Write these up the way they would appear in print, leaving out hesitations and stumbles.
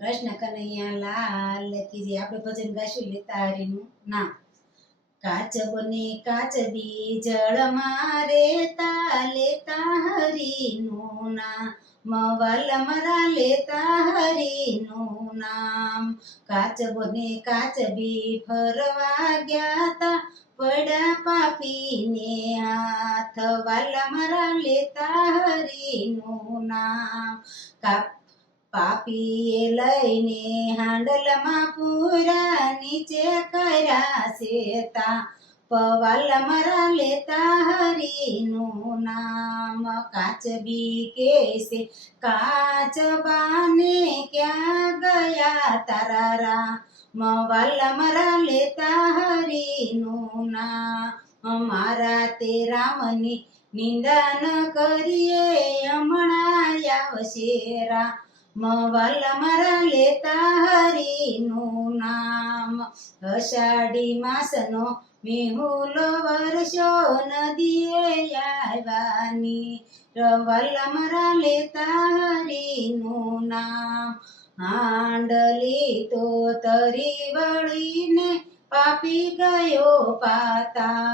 કૃષ્ણ કનૈયા લાલ કી જય। આપણે ભજન ગાશું લેતા હરીનું નામ। કાચબને કાચબી જળમાં રેતા લેતા હરીનું નામ વલ મારા લેતા હરીનું નામ। કાચબને કાચબી ફરવા ગયા તા પડ્યા પાપીને હાથ વલ મારા લેતા હરીનું નામ। પાપીએ લઈને હાંડલમાં પૂરા નીચે કર્યા સેતા પવાલ મારા લેતા હરીનું નામ। કાચબી કેસે કાચબાને ક્યાં ગયા તારા રામ વાલ મારા લેતા હરીનું નામ। મારા તે રામની નિંદા ન કરીએ હમણાં આવશે રામ વાલ મારા લેતા હરીનું નામ। અષાઢી માસનો મેહુલો વર્ષો નદીએ આવ્યાની વાલ મારા લેતા હરીનું નામ। હાંડલી તો તરી વળીને પાપી ગયો પાતા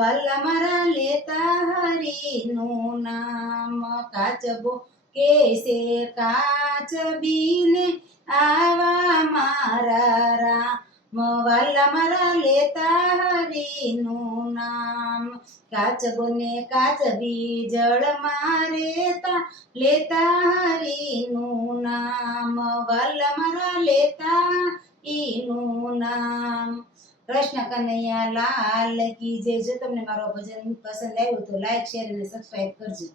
વાલ મારા લેતા હરીનું નામ। કાચબો કેસે કાચબીને આવા મારા રામ વાલ મારા લેતા હરીનું નામ। કાચબોને કાચબી જળમાં રેતા લેતા હરીનું નામ વાલ મારા લેતા ઈનું નામ। કૃષ્ણ કનૈયા લાલ કી જય। જો તમને મારો ભજન પસંદ આવ્યું તો લાઈક શેર અને સબસ્ક્રાઈબ કરજો।